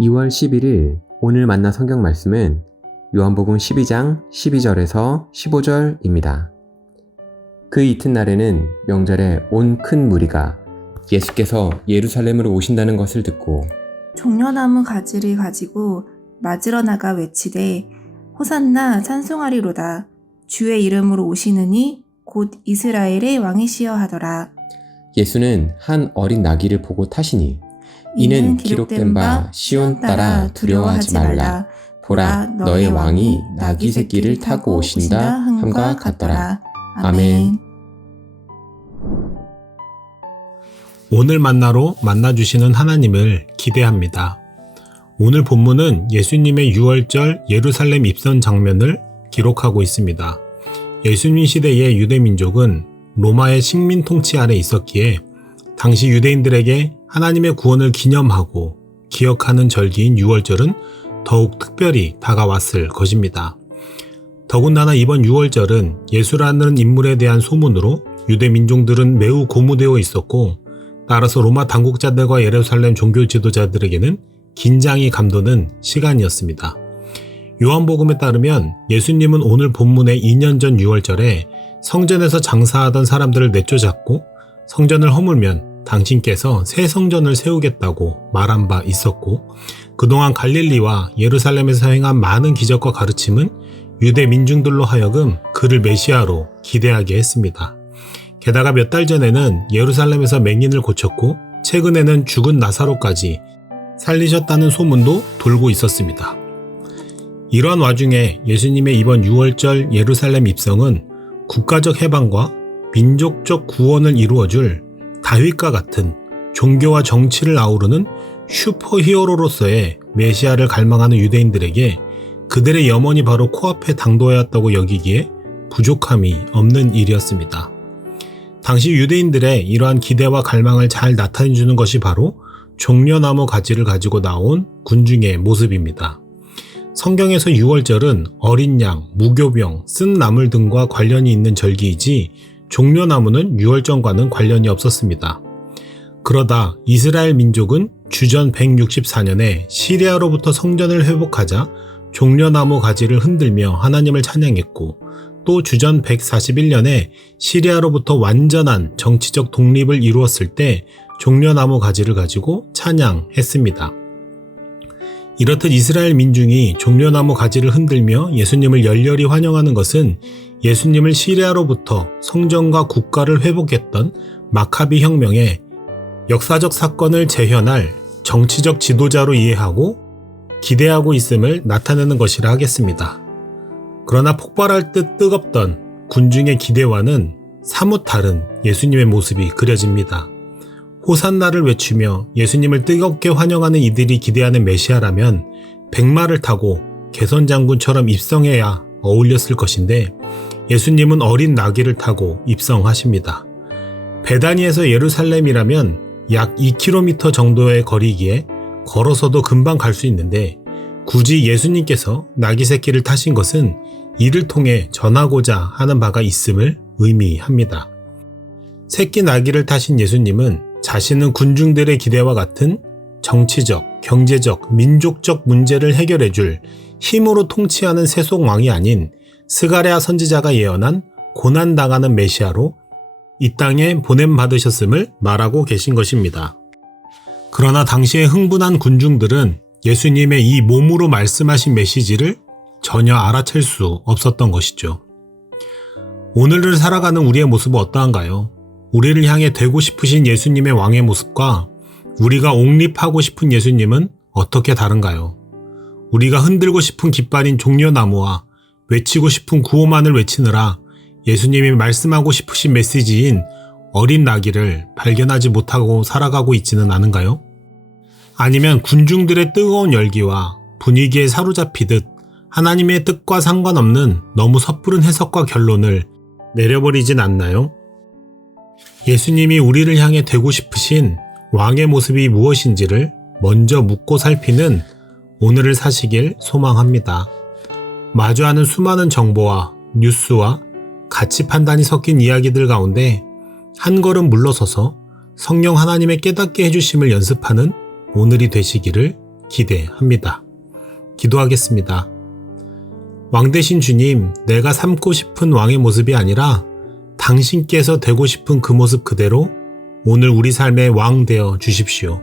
2월 11일 오늘 만나 성경 말씀은 요한복음 12장 12절에서 15절입니다. 그 이튿날에는 명절에 온 큰 무리가 예수께서 예루살렘으로 오신다는 것을 듣고 종려나무 가지를 가지고 맞으러 나가 외치되 호산나 찬송하리로다 주의 이름으로 오시느니 곧 이스라엘의 왕이시여 하더라 예수는 한 어린 나귀를 보고 타시니 이는 기록된 바 시온 따라 두려워하지 말라. 보라 너의 왕이 나귀 새끼를 타고 오신다 함과 같더라. 아멘. 오늘 만나로 만나주시는 하나님을 기대합니다. 오늘 본문은 예수님의 6월절 예루살렘 입선 장면을 기록하고 있습니다. 예수님 시대의 유대민족은 로마의 식민 통치 아래 있었기에 당시 유대인들에게 하나님의 구원을 기념하고 기억하는 절기인 6월절은 더욱 특별히 다가왔을 것입니다. 더군다나 이번 6월절은 예수라는 인물에 대한 소문으로 유대 민족들은 매우 고무되어 있었고 따라서 로마 당국자들과 예루살렘 종교 지도자들에게는 긴장이 감도는 시간이었습니다. 요한복음에 따르면 예수님은 오늘 본문의 2년 전 6월절에 성전에서 장사하던 사람들을 내쫓았고 성전을 허물면 당신께서 새 성전을 세우겠다고 말한 바 있었고 그동안 갈릴리와 예루살렘에서 행한 많은 기적과 가르침은 유대 민중들로 하여금 그를 메시아로 기대하게 했습니다. 게다가 몇 달 전에는 예루살렘에서 맹인을 고쳤고 최근에는 죽은 나사로까지 살리셨다는 소문도 돌고 있었습니다. 이러한 와중에 예수님의 이번 6월절 예루살렘 입성은 국가적 해방과 민족적 구원을 이루어줄 다윗과 같은 종교와 정치를 아우르는 슈퍼 히어로로서의 메시아를 갈망하는 유대인들에게 그들의 염원이 바로 코앞에 당도하였다고 여기기에 부족함이 없는 일이었습니다. 당시 유대인들의 이러한 기대와 갈망을 잘 나타내주는 것이 바로 종려나무 가지를 가지고 나온 군중의 모습입니다. 성경에서 6월절은 어린 양, 무교병, 쓴 나물 등과 관련이 있는 절기이지 종려나무는 6월절과는 관련이 없었습니다. 그러다 이스라엘 민족은 주전 164년에 시리아로부터 성전을 회복하자 종려나무 가지를 흔들며 하나님을 찬양했고 또 주전 141년에 시리아로부터 완전한 정치적 독립을 이루었을 때 종려나무 가지를 가지고 찬양했습니다. 이렇듯 이스라엘 민중이 종려나무 가지를 흔들며 예수님을 열렬히 환영하는 것은 예수님을 시리아로부터 성전과 국가를 회복했던 마카비 혁명의 역사적 사건을 재현할 정치적 지도자로 이해하고 기대하고 있음을 나타내는 것이라 하겠습니다. 그러나 폭발할 듯 뜨겁던 군중의 기대와는 사뭇 다른 예수님의 모습이 그려집니다. 호산나를 외치며 예수님을 뜨겁게 환영하는 이들이 기대하는 메시아라면 백마를 타고 개선 장군처럼 입성해야 어울렸을 것인데 예수님은 어린 나귀를 타고 입성하십니다. 베다니에서 예루살렘이라면 약 2km 정도의 거리기에 걸어서도 금방 갈 수 있는데 굳이 예수님께서 나귀 새끼를 타신 것은 이를 통해 전하고자 하는 바가 있음을 의미합니다. 새끼 나귀를 타신 예수님은 자신은 군중들의 기대와 같은 정치적, 경제적, 민족적 문제를 해결해 줄 힘으로 통치하는 세속왕이 아닌 스가랴 선지자가 예언한 고난당하는 메시아로 이 땅에 보냄받으셨음을 말하고 계신 것입니다. 그러나 당시에 흥분한 군중들은 예수님의 이 몸으로 말씀하신 메시지를 전혀 알아챌 수 없었던 것이죠. 오늘을 살아가는 우리의 모습은 어떠한가요? 우리를 향해 되고 싶으신 예수님의 왕의 모습과 우리가 옹립하고 싶은 예수님은 어떻게 다른가요? 우리가 흔들고 싶은 깃발인 종려나무와 외치고 싶은 구호만을 외치느라 예수님이 말씀하고 싶으신 메시지인 어린 나귀를 발견하지 못하고 살아가고 있지는 않은가요? 아니면 군중들의 뜨거운 열기와 분위기에 사로잡히듯 하나님의 뜻과 상관없는 너무 섣부른 해석과 결론을 내려버리진 않나요? 예수님이 우리를 향해 되고 싶으신 왕의 모습이 무엇인지를 먼저 묻고 살피는 오늘을 사시길 소망합니다. 마주하는 수많은 정보와 뉴스와 가치 판단이 섞인 이야기들 가운데 한 걸음 물러서서 성령 하나님의 깨닫게 해주심을 연습하는 오늘이 되시기를 기대합니다. 기도하겠습니다. 왕 대신 주님, 내가 삼고 싶은 왕의 모습이 아니라 당신께서 되고 싶은 그 모습 그대로 오늘 우리 삶의 왕 되어 주십시오.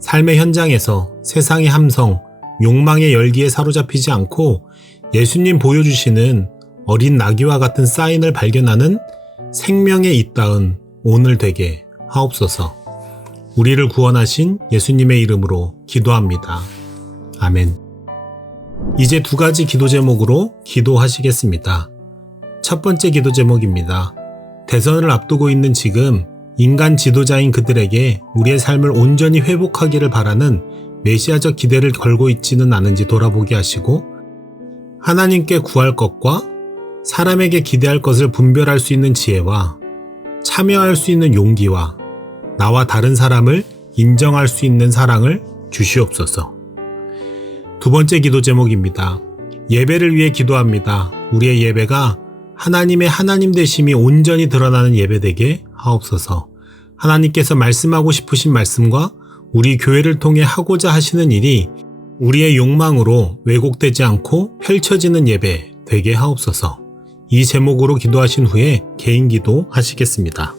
삶의 현장에서 세상의 함성, 욕망의 열기에 사로잡히지 않고 예수님 보여주시는 어린 나귀와 같은 사인을 발견하는 생명에 잇닿은 오늘 되게 하옵소서. 우리를 구원하신 예수님의 이름으로 기도합니다. 아멘. 이제 두 가지 기도 제목으로 기도하시겠습니다. 첫 번째 기도 제목입니다. 대선을 앞두고 있는 지금 인간 지도자인 그들에게 우리의 삶을 온전히 회복하기를 바라는 메시아적 기대를 걸고 있지는 않은지 돌아보게 하시고 하나님께 구할 것과 사람에게 기대할 것을 분별할 수 있는 지혜와 참여할 수 있는 용기와 나와 다른 사람을 인정할 수 있는 사랑을 주시옵소서. 두 번째 기도 제목입니다. 예배를 위해 기도합니다. 우리의 예배가 하나님의 하나님 되심이 온전히 드러나는 예배 되게 하옵소서. 하나님께서 말씀하고 싶으신 말씀과 우리 교회를 통해 하고자 하시는 일이 우리의 욕망으로 왜곡되지 않고 펼쳐지는 예배 되게 하옵소서. 이 제목으로 기도하신 후에 개인 기도 하시겠습니다.